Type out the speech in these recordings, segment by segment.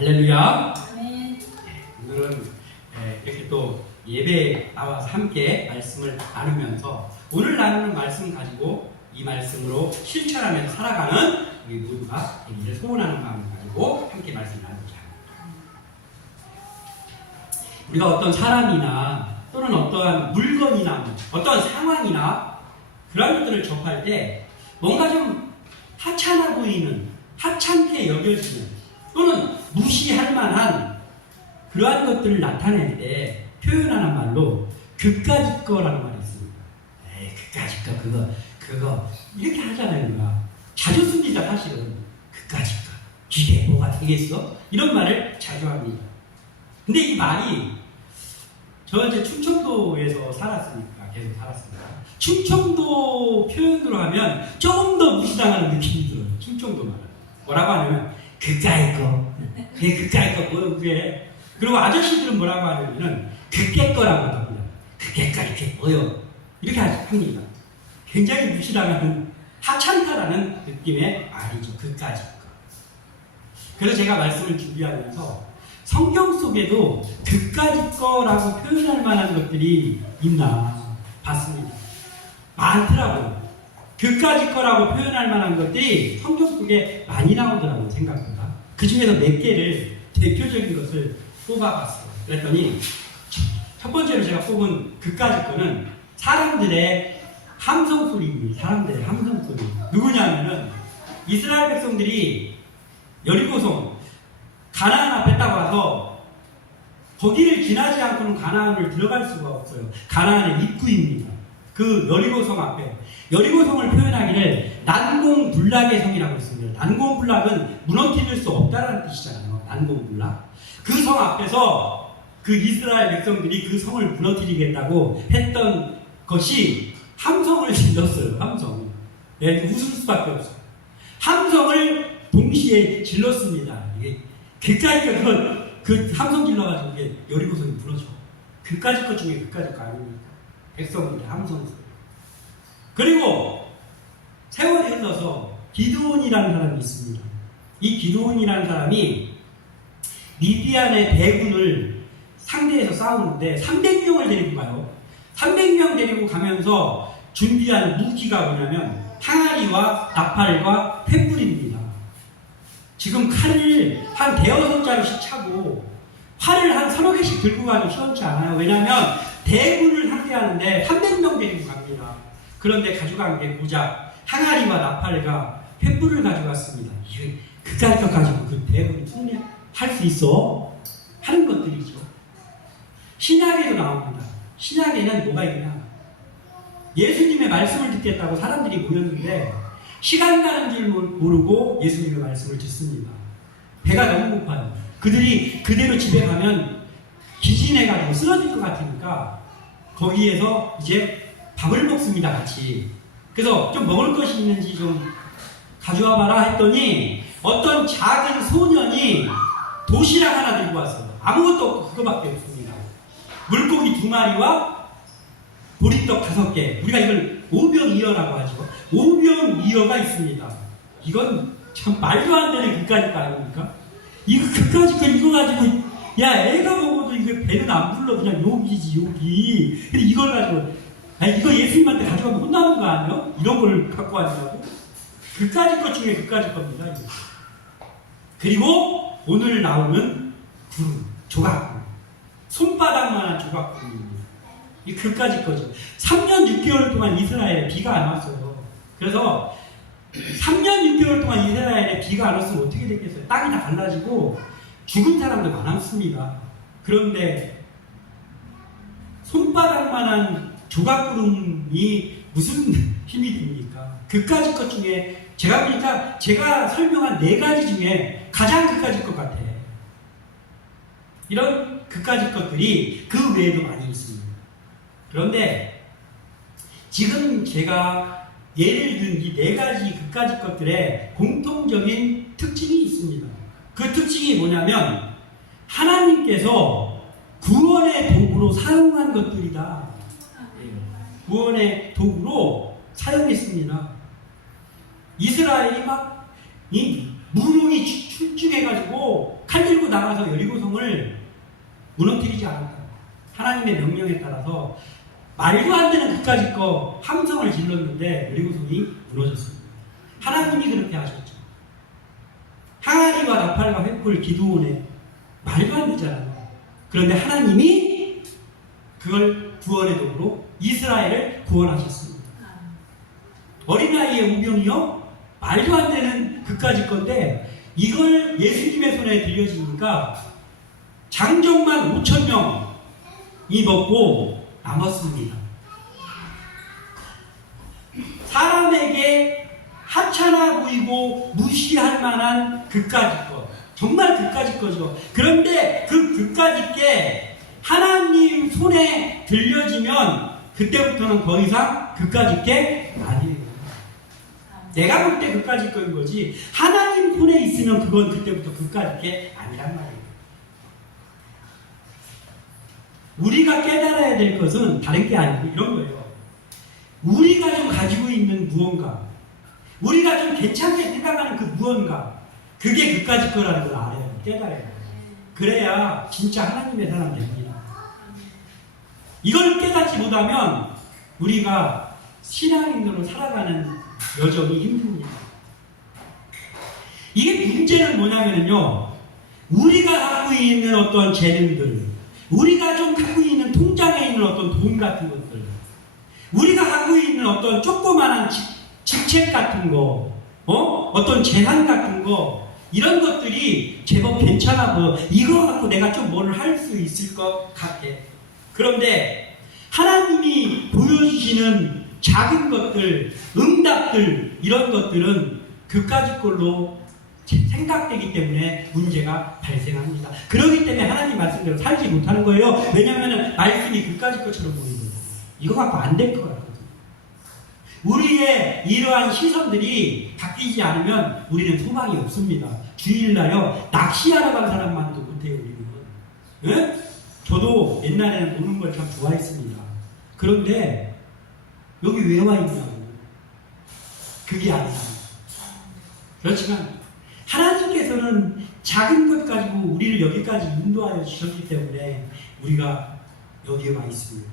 할렐루야. 아멘. 오늘은 이렇게 또 예배에 나와서 함께 말씀을 나누면서 오늘 나누는 말씀 가지고 이 말씀으로 실천하면서 살아가는 우리 모두가 되기를 소원하는 마음을 가지고 함께 말씀 나누자. 우리가 어떤 사람이나 또는 어떠한 물건이나 어떤 상황이나 그런 것들을 접할 때 뭔가 좀 하찮아 보이는, 하찮게 여겨지는 또는 무시할 만한 그러한 것들을 나타낼 때 표현하는 말로 그까짓 거라는 말이 있습니다. 에이, 그까짓 거, 그거 이렇게 하잖아요. 우리가 자주 씁니다. 사실은 그까짓 거, 이게 뭐가 되겠어? 이런 말을 자주 합니다. 근데 이 말이 저 이제 충청도에서 살았으니까 계속 살았습니다. 충청도 표현으로 하면 조금 더 무시당하는 느낌이 들어요. 충청도 말은 뭐라고 하냐면 그까이 거, 그게 그까이 거 뭐야 그게. 그리고 아저씨들은 뭐라고 하냐면은 그게 거라고 합니다. 그게까 이렇게 뭐요 이렇게 합니다. 굉장히 무시당하는 하찮다라는 느낌의 말이죠. 그까짓 거. 그래서 제가 말씀을 준비하면서 성경 속에도 그까짓 거라고 표현할 만한 것들이 있나 봤습니다. 많더라고요. 그까짓 거라고 표현할 만한 것들이 성경 속에 많이 나오더라고요. 생각보다. 그 중에서 몇 개를 대표적인 것을 뽑아봤어요. 그랬더니 첫 번째로 제가 뽑은 그까짓 거는 사람들의 함성 소리입니다. 사람들의 함성 소리. 누구냐면은 이스라엘 백성들이 여리고성 가나안 앞에 딱 와서 거기를 지나지 않고는 가나안을 들어갈 수가 없어요. 가나안의 입구입니다. 그 여리고성 앞에 여리고성을 표현하기를 난공불락의 성이라고 했습니다. 난공불락은 무너뜨릴 수 없다라는 뜻이잖아요. 난공불락. 그 성 앞에서 그 이스라엘 백성들이 그 성을 무너뜨리겠다고 했던 것이 함성을 질렀어요. 함성. 네, 웃을 수밖에 없어요. 함성을 동시에 질렀습니다. 이게 그까짓 거, 그 함성 질러가지고 이게 여리고성이 무너져. 그까짓 것 중에 그까짓 거 아닙니까? 백성들의 함성 소리. 그리고 세월이 흘러서 기드온이라는 사람이 있습니다. 이 기드온이라는 사람이 미디안의 대군을 상대해서 싸우는데 300명을 데리고 가요. 300명 데리고 가면서 준비한 무기가 뭐냐면 항아리와 나팔과 횃불입니다. 지금 칼을 한 대여섯 자루씩 차고 활을 한 서너 개씩 들고 가도 시원치 않아요. 왜냐하면 대군을 상대하는데 300명 데리고 갑니다. 그런데 가져간 게 고작 항아리와 나팔과 횃불을 가져갔습니다. 이게 그까짓 것 가지고 그 대군이 승리할 수 있어? 하는 것들이죠. 신약에도 나옵니다. 신약에는 뭐가 있냐? 예수님의 말씀을 듣겠다고 사람들이 모였는데 시간 가는 줄 모르고 예수님의 말씀을 듣습니다. 배가 너무 고파요. 그들이 그대로 집에 가면 기진해가지고 쓰러질 것 같으니까 거기에서 이제 밥을 먹습니다. 같이. 그래서 좀 먹을 것이 있는지 좀 가져와 봐라 했더니 어떤 작은 소년이 도시락 하나 들고 왔어요. 아무것도 없고 그거밖에 없습니다. 물고기 2마리와 보리떡 5개. 우리가 이걸 오병이어라고 하죠. 오병이어가 있습니다. 이건 참 말도 안 되는 그까짓 거 아닙니까? 이거 그까짓 거 이거 가지고 야 애가 먹어도 이거 배는 안 불러. 그냥 욕이지 욕이. 근데 이걸 가지고 이거 예수님한테 가져가면 혼나는 거 아니야? 이런 걸 갖고 왔냐고? 그까짓 것 중에 그까짓 겁니다. 이거. 그리고 오늘 나오는 구름, 조각구름. 손바닥만한 조각구름입니다. 이 그까짓 거죠. 3년 6개월 동안 이스라엘에 비가 안 왔어요. 그래서 3년 6개월 동안 이스라엘에 비가 안 왔으면 어떻게 됐겠어요? 땅이 다 갈라지고 죽은 사람도 많았습니다. 그런데 손바닥만한 조각구름이 무슨 힘이 됩니까? 그까짓 것 중에 제가 보니까 제가 설명한 4가지 중에 가장 그까짓 것 같아. 이런 그까짓 것들이 그 외에도 많이 있습니다. 그런데 지금 제가 예를 든 이 4가지 그까짓 것들의 공통적인 특징이 있습니다. 그 특징이 뭐냐면 하나님께서 구원의 도구로 사용한 것들이다. 구원의 도구로 사용했습니다. 이스라엘이 막 이 무능이 출중해가지고 칼 들고 나가서 여리고성을 무너뜨리지 않았다. 하나님의 명령에 따라서 말도 안 되는 그까짓 거 함성을 질렀는데 여리고성이 무너졌습니다. 하나님이 그렇게 하셨죠. 항아리와 나팔과 횃불 기드온에 말도 안 되잖아요. 그런데 하나님이 그걸 구원의 도구로 이스라엘을 구원하셨습니다. 어린아이의 우병이요? 말도 안 되는 그까짓 건데 이걸 예수님의 손에 들려지니까 장정만 5,000명이 먹고 남았습니다. 사람에게 하찮아 보이고 무시할 만한 그까짓 것, 정말 그까짓 거죠. 그런데 그 그까짓 게 하나님 손에 들려지면 그때부터는 더 이상 그까짓 게 아니에요. 내가 볼 때 그까짓 거인 거지 하나님 손에 있으면 그건 그때부터 그까짓 게 아니란 말이에요. 우리가 깨달아야 될 것은 다른 게 아니고 이런 거예요. 우리가 좀 가지고 있는 무언가, 우리가 좀 괜찮게 생각하는 그 무언가, 그게 그까짓 거라는 걸 알아요. 깨달아야 돼요. 그래야 진짜 하나님의 사람 됩니다. 이걸 깨닫지 못하면 우리가 신앙인으로 살아가는 여정이 힘듭니다. 이게 문제는 뭐냐면요, 우리가 갖고 있는 어떤 재능들, 우리가 좀 갖고 있는 통장에 있는 어떤 돈 같은 것들, 우리가 갖고 있는 어떤 조그마한 직책 같은 거, 어떤 재산 같은 거, 이런 것들이 제법 괜찮아 보여. 이거 갖고 내가 좀 뭘 할 수 있을 것 같아. 그런데 하나님이 보여주시는 작은 것들, 응답들, 이런 것들은 그까짓 걸로 생각되기 때문에 문제가 발생합니다. 그렇기 때문에 하나님 말씀대로 살지 못하는 거예요. 왜냐하면 말씀이 그까짓 것처럼 보이는 거예요. 이거 갖고 안 될 것 같거든요. 우리의 이러한 시선들이 바뀌지 않으면 우리는 소망이 없습니다. 주일날요, 낚시하러 간 사람만도 못해요, 우리는. 네? 저도 옛날에는 노는 걸 참 좋아했습니다. 그런데 여기 왜 와 있냐고. 그게 아니라. 그렇지만 하나님께서는 작은 것 가지고 우리를 여기까지 인도하여 주셨기 때문에 우리가 여기에 와 있습니다.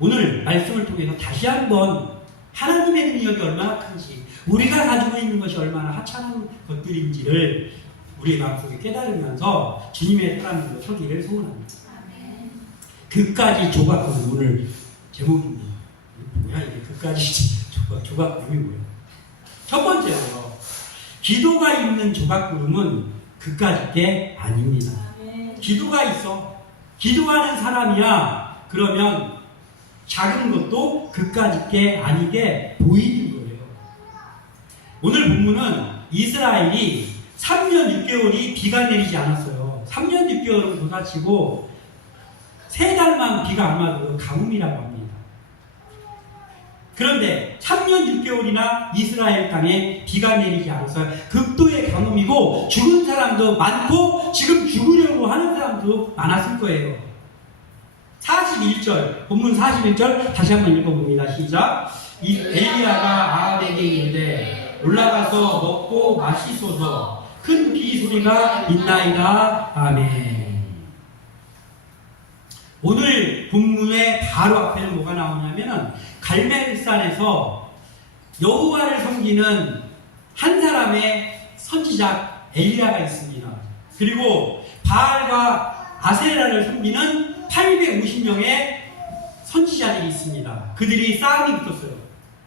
오늘 말씀을 통해서 다시 한번 하나님의 능력이 얼마나 큰지, 우리가 가지고 있는 것이 얼마나 하찮은 것들인지를 우리의 마음속에 깨달으면서 주님의 사람들로 서기를 소원합니다. 그까지 조각구름, 오늘 제목입니다. 뭐야 이게 그까지 조각구름이 뭐야? 첫 번째로요, 기도가 있는 조각구름은 그까짓 게 아닙니다. 기도가 있어, 기도하는 사람이야. 그러면 작은 것도 그까짓 게 아니게 보이는 거예요. 오늘 본문은 이스라엘이 3년 6개월이 비가 내리지 않았어요. 3년 6개월은 도사치고 3달만 비가 안 와도 가뭄이라고 합니다. 그런데 3년 6개월이나 이스라엘 땅에 비가 내리지 않았어요. 극도의 가뭄이고 죽은 사람도 많고 지금 죽으려고 하는 사람도 많았을 거예요. 41절, 본문 41절 다시 한번 읽어봅니다. 시작. 엘리야가 아합에게 이르되 올라가서 먹고 마시소서, 큰 비 소리가 있나이다. 아멘. 오늘 본문의 바로 앞에는 뭐가 나오냐면은 갈멜산에서 여호와를 섬기는 한 사람의 선지자 엘리야가 있습니다. 그리고 바알과 아세라를 섬기는 850명의 선지자들이 있습니다. 그들이 싸움이 붙었어요.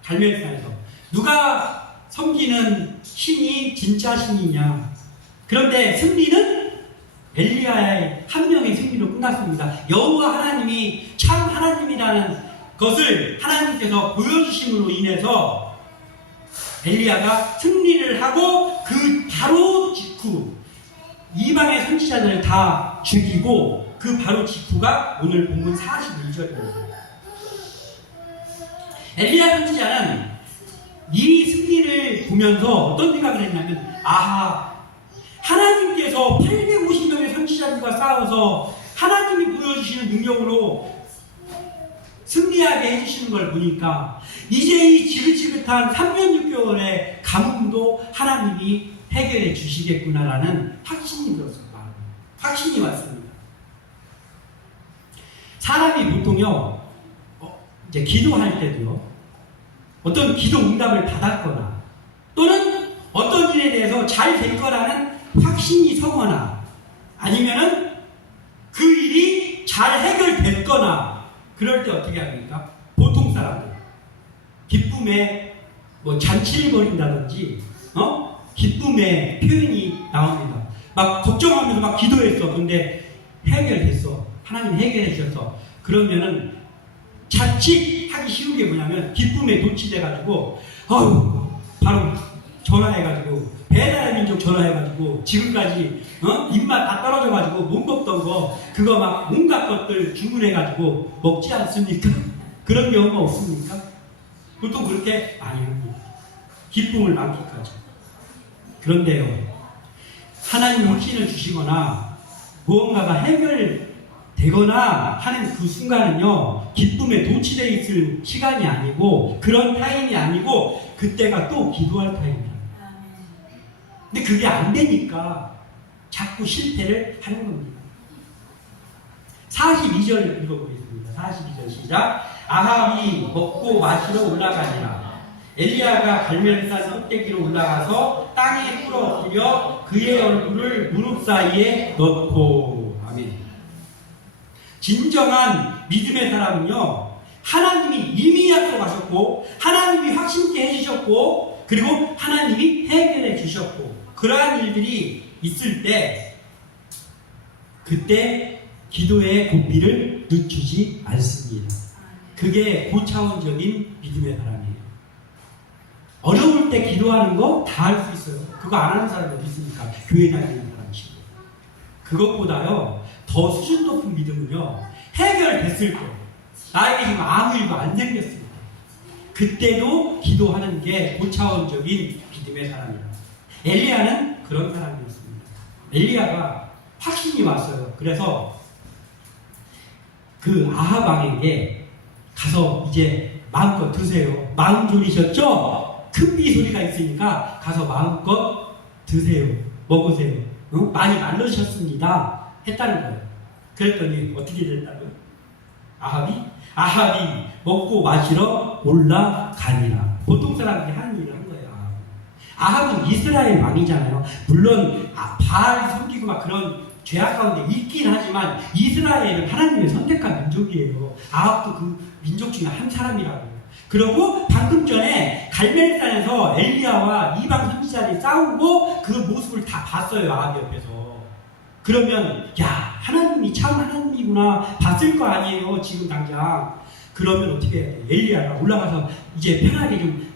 갈멜산에서. 누가 섬기는 신이 진짜 신이냐. 그런데 승리는 엘리야의 한 명의 승리로 끝났습니다. 여호와 하나님이 참 하나님이라는 것을 하나님께서 보여주심으로 인해서 엘리야가 승리를 하고 그 바로 직후 이방의 선지자들을 다 죽이고 그 바로 직후가 오늘 본문 41절입니다. 엘리야 선지자는 이 승리를 보면서 어떤 생각을 했냐면, 아하, 하나님께서 850명의 선지자들과 싸워서 하나님이 보여주시는 능력으로 승리하게 해주시는 걸 보니까 이제 이 지긋지긋한 3년 6개월의 가뭄도 하나님이 해결해 주시겠구나라는 확신이 들었어요. 확신이 왔습니다. 사람이 보통요, 이제 기도할 때도요, 어떤 기도 응답을 받았거나 또는 어떤 일에 대해서 잘 될 거라는 확신이 서거나 아니면은 그 일이 잘 해결됐거나 그럴 때 어떻게 합니까? 보통 사람들 기쁨에 뭐 잔치를 벌인다든지 기쁨의 표현이 나옵니다. 막 걱정하면서 막 기도했어. 근데 해결됐어. 하나님 해결해 주셔서 그러면은 자칫 하기 쉬운 게 뭐냐면 기쁨에 도취돼가지고 바로 전화해가지고 배달의 민족 전화해가지고 지금까지 입맛 다 떨어져가지고 못 먹던 거 그거 막 온갖 것들 주문해가지고 먹지 않습니까? 그런 경우가 없습니까? 보통 그렇게 많이 합니다. 기쁨을 만끽하죠. 그런데요, 하나님 확신을 주시거나 무언가가 해결되거나 하는 그 순간은요, 기쁨에 도취되어 있을 시간이 아니고 그런 타임이 아니고 그때가 또 기도할 타임입니다. 근데 그게 안 되니까 자꾸 실패를 하는 겁니다. 42절 읽어보겠습니다. 42절 시작. 아합이 먹고 마시러 올라가니라. 엘리야가 갈멜산 꼭대기로 올라가서 땅에 꿇어 그의 얼굴을 무릎 사이에 넣고. 아멘. 진정한 믿음의 사람은요, 하나님이 이미 약속하셨고 하나님이 확신케 해주셨고 그리고 하나님이 해결해 주셨고 그러한 일들이 있을 때 그때 기도의 고삐를 늦추지 않습니다. 그게 고차원적인 믿음의 사람이에요. 어려울 때 기도하는 거 다 할 수 있어요. 그거 안 하는 사람이 어디 있습니까? 교회 다니는 사람 치고. 그것보다요, 더 수준 높은 믿음은요, 해결됐을 때 나에게 지금 아무 일도 안 생겼습니다. 그때도 기도하는 게 고차원적인 믿음의 사람이다. 엘리야는 그런 사람이었습니다. 엘리야가 확신이 왔어요. 그래서 그 아합 왕에게 가서 이제 마음껏 드세요. 마음 졸이셨죠? 큰 비 소리가 있으니까 가서 마음껏 드세요. 먹으세요. 많이 말르셨습니다. 했다는 거예요. 그랬더니 어떻게 됐다고요? 아합이 먹고 마시러 올라가니라. 보통 사람들이 하는 일을 한 거예요. 아합은 이스라엘 왕이잖아요. 물론 바알 섬기고 막 그런 죄악 가운데 있긴 하지만 이스라엘은 하나님의 선택한 민족이에요. 아합도 그 민족 중에 한 사람이라고. 그리고 방금 전에 갈멜산에서 엘리야와 이방 선지자들이 싸우고 그 모습을 다 봤어요. 아합 옆에서. 그러면 하나님이 참 하나님이구나 봤을 거 아니에요. 지금 당장. 그러면 어떻게 해야 돼요? 엘리야가 올라가서 이제 편하게 좀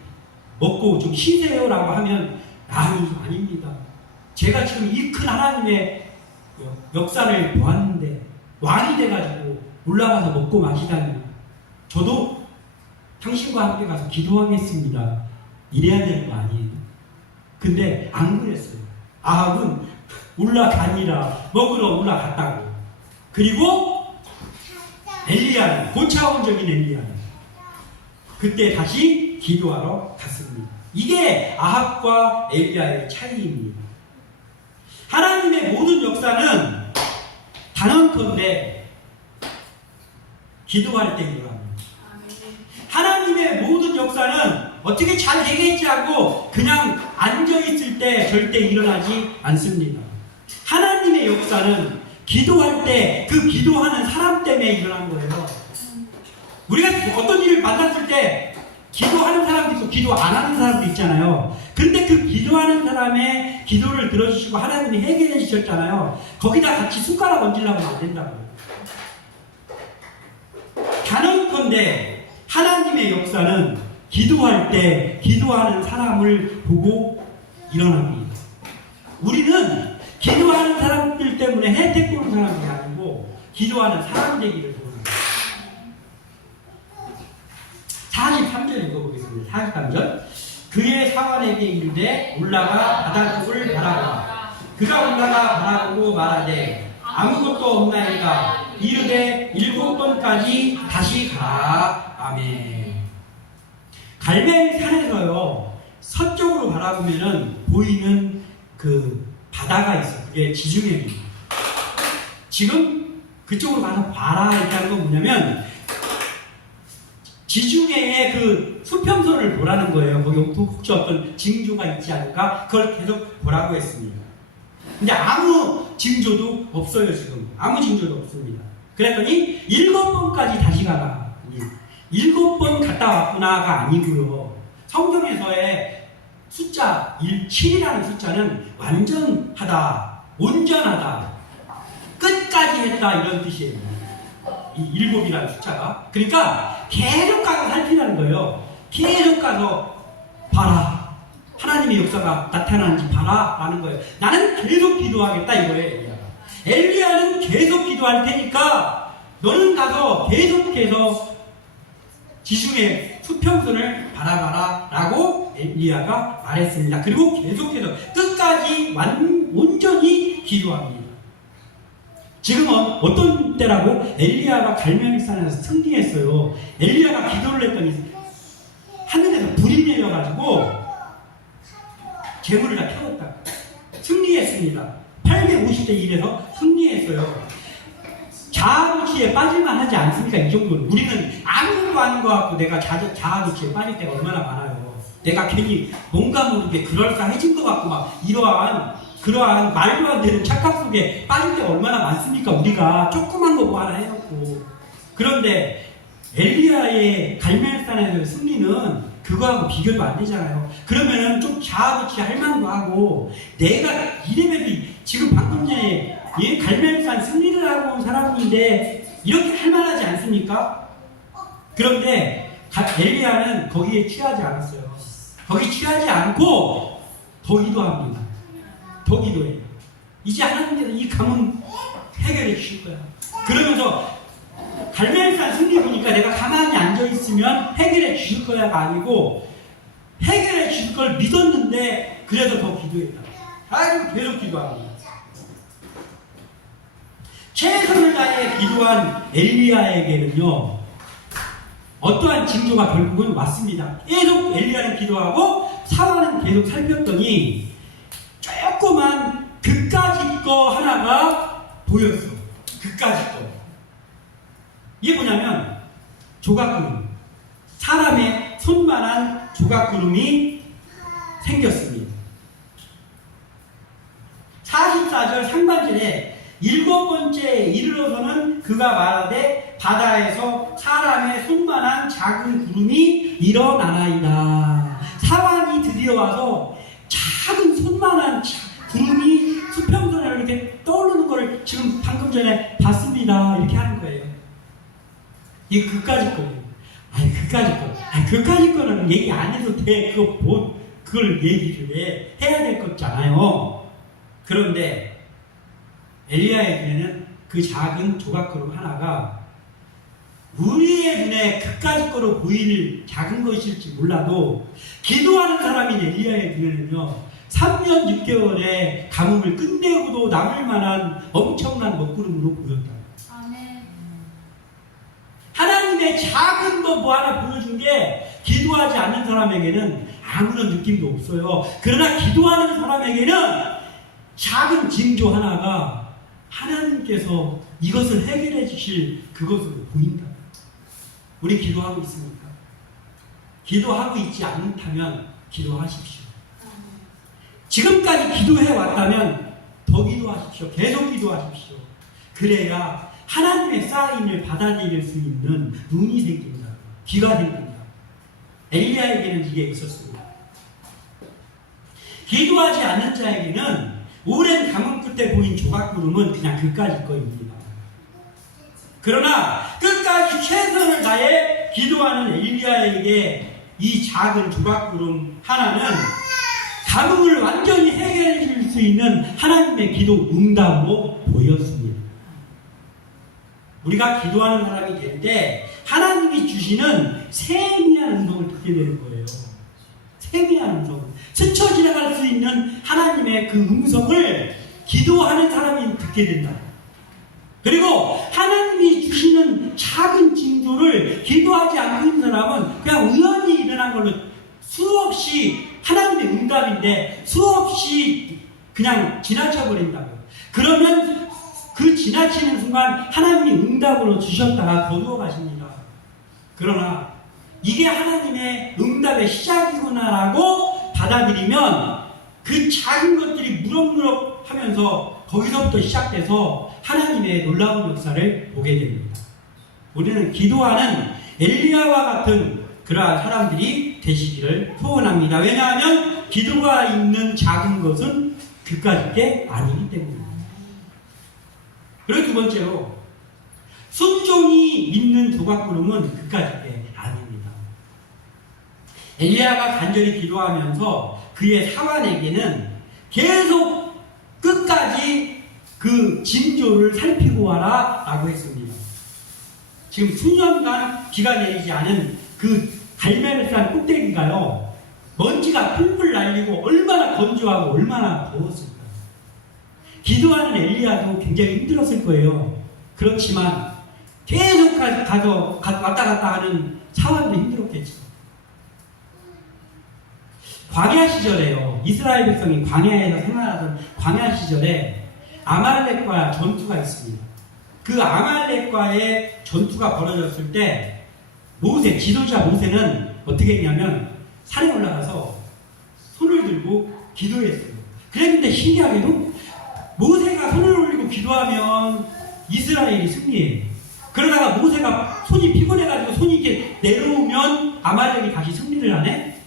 먹고 좀 쉬세요라고 하면 아닙니다. 제가 지금 이 큰 하나님의 역사를 보았는데 왕이 돼가지고 올라가서 먹고 마시다니 저도 당신과 함께 가서 기도하겠습니다. 이래야 되는 거 아니에요? 근데 안 그랬어요. 아합은 올라가니라 먹으러 올라갔다고. 그리고 엘리야는 고차원적인 엘리야는 그때 다시 기도하러 갔습니다. 이게 아합과 엘리야의 차이입니다. 하나님의 모든 역사는 단언컨대 기도할 때 일어납니다. 하나님의 모든 역사는 어떻게 잘 되겠지 하고 그냥 앉아있을 때 절대 일어나지 않습니다. 하나님의 역사는 기도할 때 그 기도하는 사람 때문에 일어난 거예요. 우리가 어떤 일을 만났을 때 기도하는 사람도 있고 기도 안 하는 사람도 있잖아요. 근데 그 기도하는 사람의 기도를 들어주시고 하나님이 해결해 주셨잖아요. 거기다 같이 숟가락 얹으려고 하면 안 된다고요. 단언컨대 하나님의 역사는 기도할 때 기도하는 사람을 보고 일어납니다. 우리는 기도하는 사람들 때문에 혜택 보는 사람이 아니고 기도하는 사람 되기를 원합니다. 43절 읽어보겠습니다. 43절. 그의 사환에게 이르되 올라가 바다국을 바라보라. 그가 올라가 바라보고 말하되 아무것도 없나이다. 이르되 7번까지 다시 가라. 아멘. 갈멜산에서요, 서쪽으로 바라보면은 보이는 그 바다가 있어. 그게 지중해입니다. 지금 그쪽으로 가서 봐라 이렇게 하는 건 뭐냐면 지중해의 그 수평선을 보라는 거예요. 거기 혹시 어떤 징조가 있지 않을까? 그걸 계속 보라고 했습니다. 근데 아무 징조도 없어요, 지금. 아무 징조도 없습니다. 그랬더니 7번까지 다시 가라. 7번 갔다 왔구나가 아니고요. 성경에서의 숫자 7이라는 숫자는 완전하다, 온전하다, 끝까지 했다 이런 뜻이에요. 이 7이라는 숫자가. 그러니까 계속 가서 살피라는 거예요. 계속 가서 봐라. 하나님의 역사가 나타나는지 봐라 라는 거예요. 나는 계속 기도하겠다 이거예요. 엘리야는 계속 기도할 테니까 너는 가서 계속해서 지중해 수평선을 바라봐라 라고 엘리야가 말했습니다. 그리고 계속해서 끝까지 온전히 기도합니다. 지금은 어떤 때라고? 엘리야가 갈멜산에서 승리했어요. 엘리야가 기도를 했더니 하늘에서 불이 내려가지고 재물을 다 태웠다. 승리했습니다. 850대 1에서 승리했어요. 자아도취에 빠질만 하지 않습니까? 이 정도는. 우리는 아무것도 아닌 것 같고 내가 자아도취에 빠질 때가 얼마나 많아요. 내가 괜히 뭔가 모르게 그럴싸해진 것 같고 막 그러한 말도 안 되는 착각 속에 빠질 때가 얼마나 많습니까? 우리가 조그만 거 뭐 하나 해놓고. 그런데 엘리야의 갈멜산에서의 승리는 그거하고 비교도 안 되잖아요. 그러면은 좀 자아도취 할 만도 하고 내가 이래봬도 지금 방금 전에 갈멜산 승리를 하고 온 사람인데 이렇게 할 만하지 않습니까? 그런데 엘리야는 거기에 취하지 않았어요. 거기 취하지 않고 더 기도합니다. 더 기도해요. 이제 하나님께서 이 가문 해결해 주실 거야. 그러면서 갈멜산 승리 보니까 내가 가만히 앉아있으면 해결해 주실 거야가 아니고 해결해 주실 걸 믿었는데 그래서 더 기도했다. 아주 계속 기도합니다. 최선을 다해 기도한 엘리야에게는요 어떠한 징조가 결국은 왔습니다. 계속 엘리야는 기도하고 사화는 계속 살폈더니 조그만 그까짓 거 하나가 보였어. 그까짓 거. 이게 뭐냐면 조각구름. 사람의 손만한 조각구름이 생겼습니다. 44절 상반절에 7번째에 이르러서는 그가 말하되 바다에서 사람의 손만한 작은 구름이 일어나나이다. 사환이 드디어 와서 작은 손만한 구름이 수평선에 이렇게 떠오르는 걸 지금 방금 전에 봤습니다. 이렇게 하는 거예요. 이게 그까짓 거예요. 아니 그까짓 거. 아니 그까짓 거는 얘기 안 해도 돼. 그걸 얘기를 해야 될 거잖아요. 그런데 엘리야의 눈에는 그 작은 조각구름 하나가 우리의 눈에 그까짓 거로 보일 작은 것일지 몰라도 기도하는 사람인 엘리야의 눈에는요 3년 6개월의 가뭄을 끝내고도 남을 만한 엄청난 먹구름으로 보였다. 아멘. 하나님의 작은 거 뭐 하나 보여준 게 기도하지 않는 사람에게는 아무런 느낌도 없어요. 그러나 기도하는 사람에게는 작은 징조 하나가 하나님께서 이것을 해결해 주실 그것으로 보인다. 우리 기도하고 있습니까? 기도하고 있지 않다면 기도하십시오. 지금까지 기도해 왔다면 더 기도하십시오. 계속 기도하십시오. 그래야 하나님의 사인을 받아들일 수 있는 눈이 생깁니다. 귀가 생깁니다. 엘리야에게는 이게 있었습니다. 기도하지 않는 자에게는 오랜 가뭄 끝에 보인 조각구름은 그냥 그까짓 거입니다. 그러나 끝까지 최선을 다해 기도하는 엘리야에게 이 작은 조각구름 하나는 가뭄을 완전히 해결해 줄 수 있는 하나님의 기도 응답으로 보였습니다. 우리가 기도하는 사람이 될 때 하나님이 주시는 세미한 음성을 듣게 되는 거예요. 세미한 음성. 스쳐 지나갈 수 있는 하나님의 그 음성을 기도하는 사람이 듣게 된다. 그리고 하나님이 주시는 작은 징조를 기도하지 않고 있는 사람은 그냥 우연히 일어난 걸로 수없이 하나님의 응답인데 수없이 그냥 지나쳐 버린다고요. 그러면 그 지나치는 순간 하나님이 응답으로 주셨다가 거두어 가십니다. 그러나 이게 하나님의 응답의 시작이구나라고 받아들이면 그 작은 것들이 무럭무럭 하면서 거기서부터 시작돼서 하나님의 놀라운 역사를 보게 됩니다. 우리는 기도하는 엘리야와 같은 그러한 사람들이 되시기를 소원합니다. 왜냐하면 기도가 있는 작은 것은 그까짓 게 아니기 때문입니다. 그리고 두 번째로 순종이 있는 조각구름은 그까짓 게 아닙니다. 엘리야가 간절히 기도하면서 그의 사환에게는 계속 끝까지 그 징조를 살피고 와라 라고 했습니다. 지금 수년간 비가 내리지 않은 그 갈멜산 꼭대기가요, 먼지가 풀풀 날리고 얼마나 건조하고 얼마나 더웠을까요? 기도하는 엘리야도 굉장히 힘들었을 거예요. 그렇지만 계속 왔다 갔다 하는 사환도 힘들었겠죠. 광야 시절에요, 이스라엘 백성이 광야에서 생활하던 광야 시절에 아말렉과 전투가 있습니다. 그 아말렉과의 전투가 벌어졌을 때 모세, 지도자 모세는 어떻게 했냐면 산에 올라가서 손을 들고 기도했어요. 그랬는데 신기하게도 모세가 손을 올리고 기도하면 이스라엘이 승리해요. 그러다가 모세가 손이 피곤해가지고 손이 이렇게 내려오면 아말렉이 다시 승리를 하네?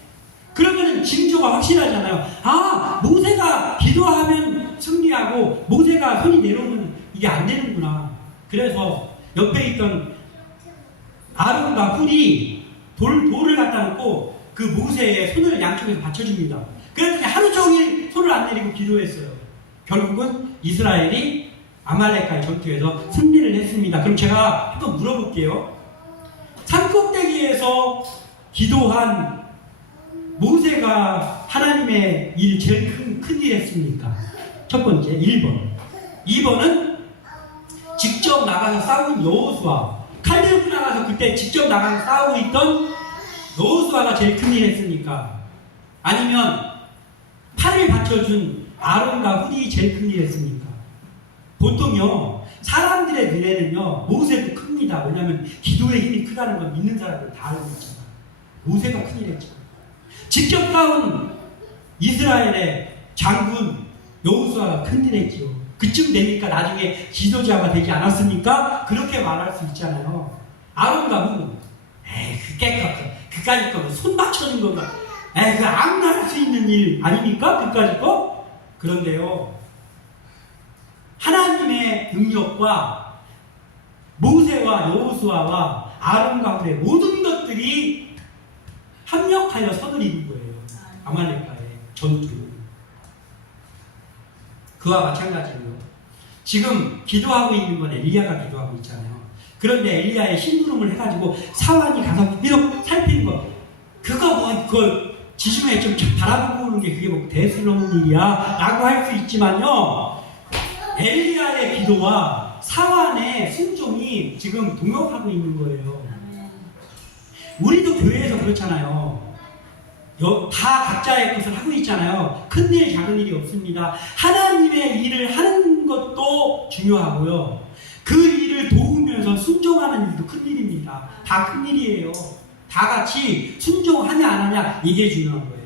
그러면 징조가 확실하잖아요. 아, 모세가 기도하면 승리하고 모세가 손이 내려오면 이게 안 되는구나. 그래서 옆에 있던 아론과 훌이 돌을 갖다 놓고 그 모세의 손을 양쪽에서 받쳐줍니다. 그랬더니 하루 종일 손을 안 내리고 기도했어요. 결국은 이스라엘이 아말렉과의 전투에서 승리를 했습니다. 그럼 제가 한번 물어볼게요. 산꼭대기에서 기도한 모세가 하나님의 일 제일 큰 일 했습니까? 첫 번째 1번. 2번은 직접 나가서 싸운 여호수아, 칼데로 나가서 그때 직접 나가서 싸우고 있던 여호수아가 제일 큰 일 했습니까? 아니면 팔을 받쳐준 아론과 훌이 제일 큰 일 했습니까? 보통요, 사람들의 눈에는요, 모세도 큽니다. 왜냐하면 기도의 힘이 크다는 걸 믿는 사람들 다 알고 있잖아요. 모세가 큰 일 했죠. 직접 싸운 이스라엘의 장군 여호수아가 큰 일 했죠. 그쯤 되니까 나중에 지도자가 되지 않았습니까? 그렇게 말할 수 있잖아요. 아론과 훌, 그까짓 거 손 맞춰준 거가, 그 아무나 할 수 있는 일 아닙니까? 그까짓 거? 그런데요, 하나님의 능력과 모세와 여호수아와 아론과 훌의 모든 것들이 합력하여 선을 이룬 거예요. 아말렉과의 전투. 그와 마찬가지로요, 지금 기도하고 있는 건 엘리야가 기도하고 있잖아요. 그런데 엘리야의 심부름을 해가지고 사환이 가서 계속 살피는 거, 그걸 지중해 좀 바라보고 오는 게 그게 뭐 대수로운 일이야 라고 할 수 있지만요, 엘리야의 기도와 사환의 순종이 지금 동역하고 있는 거예요. 우리도 교회에서 그렇잖아요. 다 각자의 것을 하고 있잖아요. 큰 일, 작은 일이 없습니다. 하나님의 일을 하는 것도 중요하고요, 그 일을 도우면서 순종하는 일도 큰 일입니다. 다 큰 일이에요. 다 같이 순종하냐 안 하냐, 이게 중요한 거예요.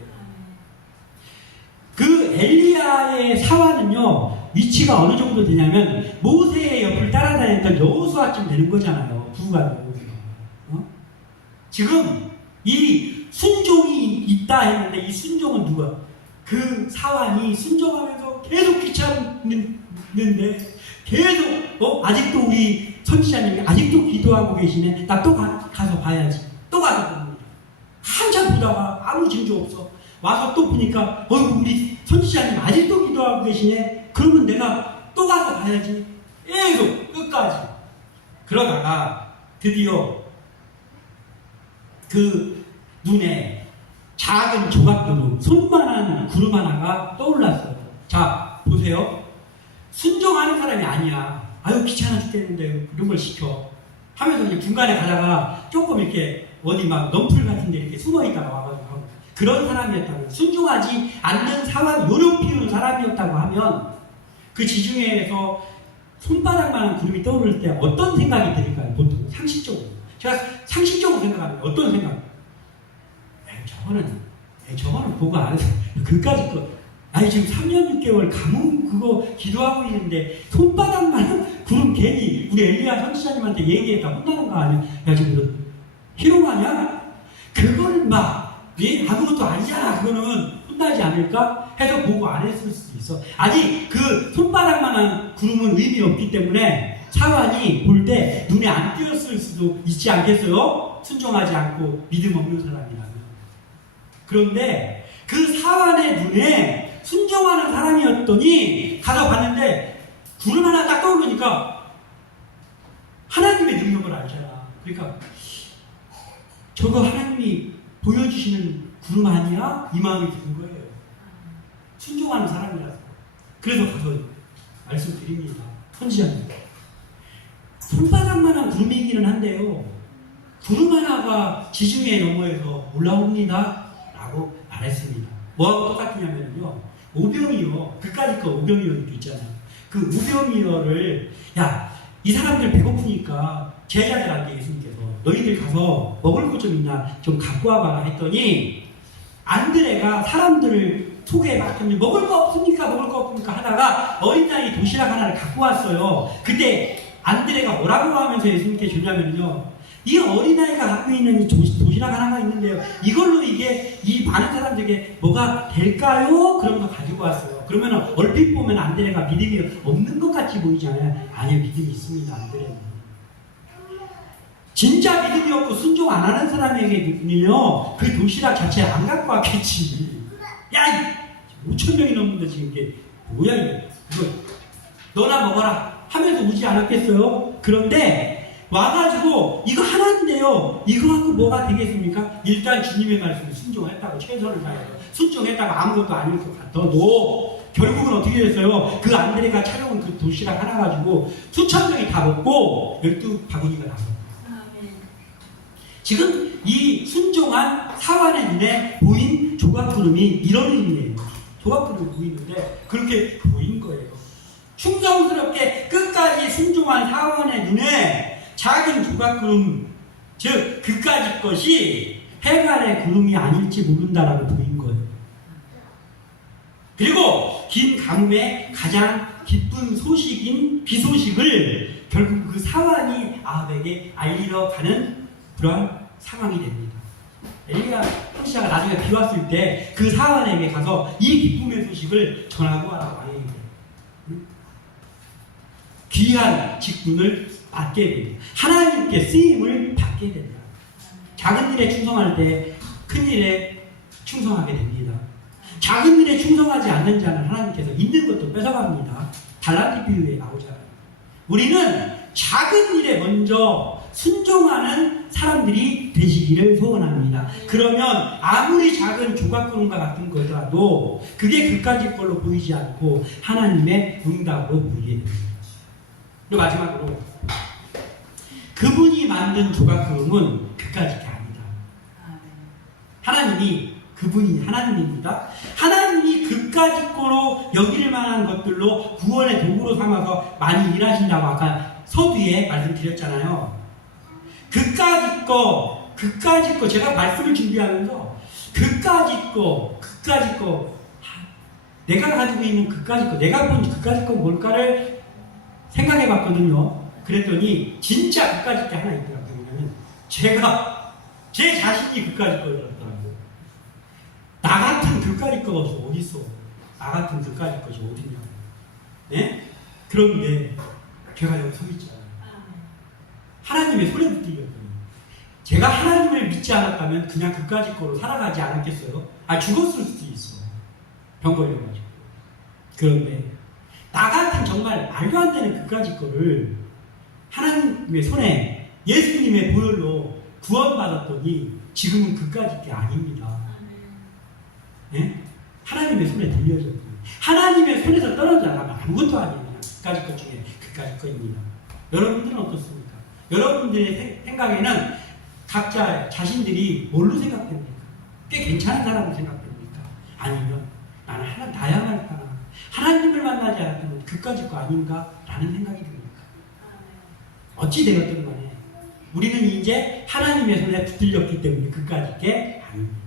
그 엘리야의 사환은요, 위치가 어느 정도 되냐면 모세의 옆을 따라다녔던 여호수아쯤 되는 거잖아요. 부부가. 지금 이 순종이 있다 했는데, 이 순종은 누가? 그 사환이 순종하면서 계속 귀찮는데 계속 아직도 우리 선지자님이 아직도 기도하고 계시네. 나 또 가서 봐야지. 또 가서 봅니다. 한참 보다가 아무 징조 없어. 와서 또 보니까 우리 선지자님 아직도 기도하고 계시네. 그러면 내가 또 가서 봐야지. 계속 끝까지. 그러다가 드디어 그 눈에 작은 조각구름, 손만한 구름 하나가 떠올랐어요. 자, 보세요. 순종하는 사람이 아니야. 아유, 귀찮아 죽겠는데 이런 걸 시켜 하면서 그냥 중간에 가다가 조금 이렇게 어디 막 넝풀 같은 데 이렇게 숨어 있다가 와가지고 하고, 그런 사람이었다면, 순종하지 않는 사람, 요령 피우는 사람이었다고 하면 그 지중해에서 손바닥만한 구름이 떠오를 때 어떤 생각이 들을까요? 보통 상식적으로. 제가 상식적으로 생각하면 어떤 생각? 저거는 보고 안 해서 그까짓 거. 아니 지금 3년 6개월 가뭄 그거 기도하고 있는데 손바닥만 구름 괜히 우리 엘리야 선지자님한테 얘기했다 혼나는 거 아니야? 야 지금 너 희롱하냐? 그걸 막 아무것도 아니잖아. 그거는 혼나지 않을까? 해서 보고 안 했을 수도 있어. 아니 그 손바닥만한 구름은 의미 없기 때문에 사환이 볼 때 눈에 안 띄었을 수도 있지 않겠어요? 순종하지 않고 믿음 없는 사람이라면. 그런데 그 사환의 눈에 순종하는 사람이었더니 가서 봤는데 구름 하나 딱 떠오르니까 하나님의 능력을 알잖아. 그러니까 저거 하나님이 보여주시는 구름 아니야? 이 마음이 드는 거예요. 순종하는 사람이라서. 그래서 가서 말씀드립니다. 선지자님. 손바닥만한 구름이기는 한데요. 구름 하나가 지중해 너머에서 올라옵니다. 라고 말했습니다. 뭐하고 똑같으냐면요. 오병이어, 그까짓 거 오병이어 있잖아요. 그 오병이어를, 야, 이 사람들 배고프니까 제자들한테 예수님께서 너희들 가서 먹을 것 좀 있나 좀 갖고 와봐라 했더니 안드레가 사람들을 소개해봤더니 먹을 거 없습니까 하다가 어린 나이 도시락 하나를 갖고 왔어요. 근데 안드레가 뭐라고 하면서 예수님께 주냐면요. 이 어린아이가 갖고 있는 도시락 하나가 있는데요. 이걸로 이게 이 많은 사람들에게 뭐가 될까요? 그런 거 가지고 왔어요. 그러면 얼핏 보면 안드레가 믿음이 없는 것 같이 보이잖아요. 아니요, 믿음이 있습니다. 안드레는. 진짜 믿음이 없고 순종 안 하는 사람에게는요. 그 도시락 자체 안 갖고 왔겠지. 야, 5,000명이 넘는데 지금 이게 뭐야 이게. 이거 너나 먹어라 하면서 오지 않았겠어요? 그런데 와가지고 이거 하나인데요. 이거 갖고 뭐가 되겠습니까? 일단 주님의 말씀을 순종했다고 최선을 다해서 순종했다고 아무것도 아닐 것 같아도 결국은 어떻게 됐어요? 그 안드레가 찾아온 그 도시락 하나 가지고 수천 명이 다 먹고 12바구니가 나왔어요. 지금 이 순종한 사환의 눈에 보인 조각구름이 이런 의미예요. 조각구름이 보이는데 그렇게 보인 거예요. 충성스럽게 끝까지 순종한 사환의 눈에 작은 조각구름, 즉 그까짓 것이 해갈의 구름이 아닐지 모른다라고 보인 거예요. 그리고 긴 가뭄의 가장 기쁜 소식인 비소식을 결국 그 사환이 아합에게 알리러 가는 그러한 상황이 됩니다. 엘리야 선지자가 나중에 비 왔을 때 그 사환에게 가서 이 기쁨의 소식을 전하고 와라 왕에게. 귀한 직분을 받게 됩니다. 하나님께 쓰임을 받게 됩니다. 작은 일에 충성할 때 큰 일에 충성하게 됩니다. 작은 일에 충성하지 않는 자는 하나님께서 있는 것도 뺏어갑니다. 달란트 비유에 나오잖아요. 우리는 작은 일에 먼저 순종하는 사람들이 되시기를 소원합니다. 그러면 아무리 작은 조각구름과 같은 거라도 그게 그까짓 걸로 보이지 않고 하나님의 응답으로 보이게 됩니다. 그리고 마지막으로 그분이 만든 조각구름은 그까짓 게 아니다. 하나님이 그분이 하나님입니다. 하나님이 그까짓 거로 여길 만한 것들로 구원의 도구로 삼아서 많이 일하신다고 아까 서두에 말씀드렸잖아요. 그까짓 거 제가 말씀을 준비하면서 그까짓 거 내가 가지고 있는 그까짓 거 내가 본 그까짓 거 뭘까를 생각해 봤거든요. 그랬더니 진짜 그까짓 게 하나 있더라고요. 왜냐면 제가 제 자신이 그까짓 거였더라고요. 나 같은 그까짓 거가 어디 있어? 나 같은 그까짓 것이 어디냐? 네? 그런데 제가 여기 서 있잖아요. 하나님의 손에 붙들렸더니 제가 하나님을 믿지 않았다면 그냥 그까짓 거로 살아가지 않았겠어요? 죽었을 수도 있어. 병 걸려가지고. 그런데 나 같은 정말 말도 안 되는 그까짓 거를 하나님의 손에 예수님의 보혈로 구원받았더니 지금은 그까짓 게 아닙니다. 네? 하나님의 손에 들려졌고 하나님의 손에서 떨어져 나가면 아무것도 아니에요. 그까짓 것 중에 그까짓 거입니다. 여러분들은 어떻습니까? 여러분들의 생각에는 각자 자신들이 뭘로 생각됩니까? 꽤 괜찮은 사람으로 생각됩니까? 아니면 나는 나야만 할까나? 하나님을 만나지 않았다면 그까짓 거 아닌가? 라는 생각이 듭니까? 어찌 되었든 간에 우리는 이제 하나님의 손에 붙들렸기 때문에 그까짓 게 아닙니다.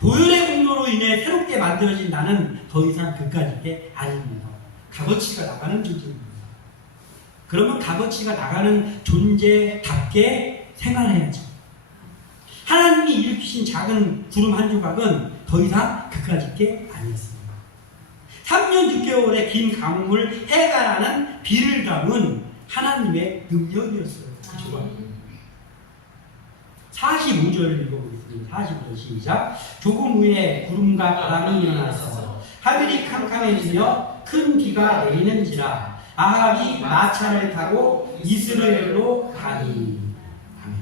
보혈의 공로로 인해 새롭게 만들어진 나는 더 이상 그까짓 게 아닙니다. 값어치가 나가는 존재입니다. 그러면 값어치가 나가는 존재답게 생활해야죠. 하나님이 일으키신 작은 구름 한 조각은 더 이상 그까짓 게 아니었습니다. 3년 6개월의 긴 가뭄을 해가라는 비를 담은 하나님의 능력이었어요. 그 조각은. 45절을 읽어보겠습니다. 45절 시작. 조금 후에 구름과 바람이 일어나서 하늘이 캄캄해지며 큰 비가 내리는지라 아합이 마차를 타고 이스라엘로 가니. 아멘.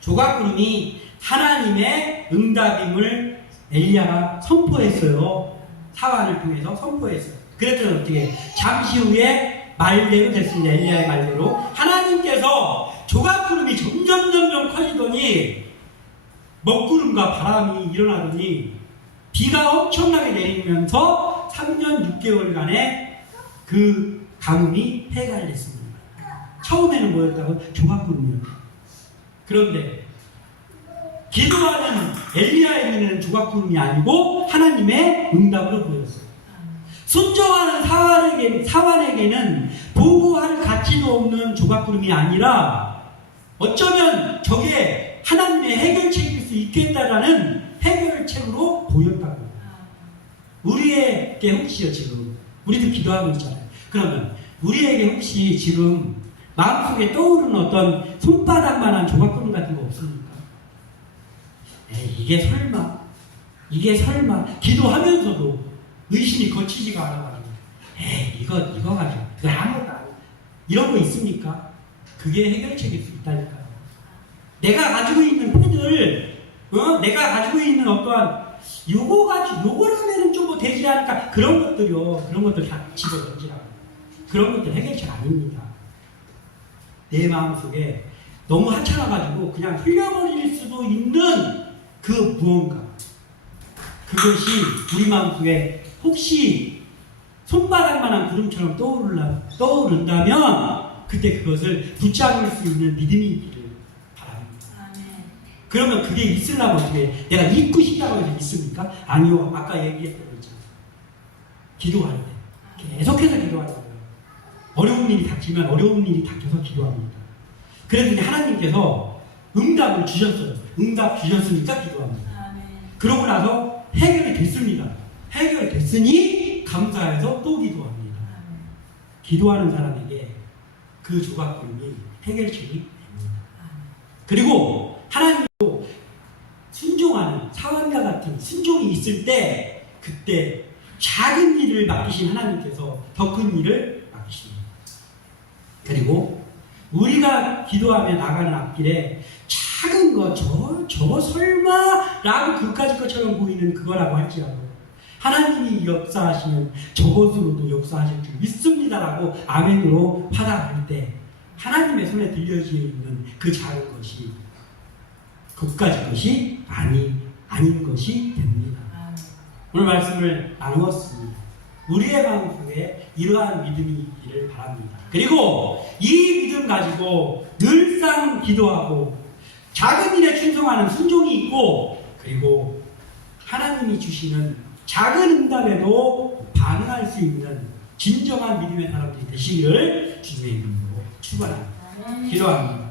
조각구름이 하나님의 응답임을 엘리야가 선포했어요. 사환을 통해서 선포했어요. 그랬더니 어떻게 잠시 후에 말대로 됐습니다. 엘리야의 말대로 하나님께서 조각구름이 점점 커지더니 먹구름과 바람이 일어나더니 비가 엄청나게 내리면서 3년 6개월간의 그 가뭄이 해결됐습니다. 처음에는 뭐였다고? 조각구름이었어요. 그런데 기도하는 엘리야에게는 조각구름이 아니고 하나님의 응답으로 보였어요. 순종하는 사환에게는 보고할 가치도 없는 조각구름이 아니라 어쩌면 저게 하나님의 해결책일 수 있겠다라는 해결책으로 보였다고. 우리에게 혹시요 지금 우리도 기도하고 있잖아요. 그러면 우리에게 혹시 지금 마음속에 떠오르는 어떤 손바닥만한 조각구름 같은 거 없습니까? 이게 설마 기도하면서도 의심이 거치지가 않아가지고 이거 가지고 그거 아무것도 안 이런 거 있습니까? 그게 해결책일 수 있다니까요. 내가 가지고 있는 패들 내가 가지고 있는 어떠한 요거라면은 좀 뭐 되지 않을까 그런 것들 다 집어던지라고. 그런 것들 해결책 아닙니다. 내 마음속에 너무 하찮아가지고 그냥 흘려버릴 수도 있는 그 무언가, 그것이 우리 마음속에 혹시 손바닥만한 구름처럼 떠오른다면 그때 그것을 붙잡을 수 있는 믿음이 있기를 바랍니다. 그러면 그게 있으려면 어떻게 내가 잊고 싶다고 해서 있습니까? 아니요. 아까 얘기했던 거 있잖아요. 기도할 때 계속해서 기도하는 거예요. 어려운 일이 닥치면 어려운 일이 닥쳐서 기도합니다. 그랬더니 하나님께서 응답을 주셨어요. 응답 주셨으니까 기도합니다. 그러고 나서 해결이 됐습니다. 해결됐으니 감사해서 또 기도합니다. 기도하는 사람에게 그 조각구름이 해결책이 됩니다. 그리고 하나님도 순종하는 사환과 같은 순종이 있을 때 그때 작은 일을 맡기신 하나님께서 더 큰 일을 맡기십니다. 그리고 우리가 기도하며 나가는 앞길에 작은 거 저거 설마 라고 그까짓 것처럼 보이는 그거라고 할지라도 하나님이 역사하시면 저것으로도 역사하실 줄 믿습니다라고 아멘으로 받아들일 때 하나님의 손에 들려져 있는 그 작은 것이 그까짓 것이 아닌 것이 됩니다. 오늘 말씀을 나누었습니다. 우리의 마음속에 이러한 믿음이 있기를 바랍니다. 그리고 이 믿음 가지고 늘상 기도하고 작은 일에 충성하는 순종이 있고 그리고 하나님이 주시는 작은 응답에도 반응할 수 있는 진정한 믿음의 사람들이 되시기를 주님의 이름으로 축원합니다. 기도합니다.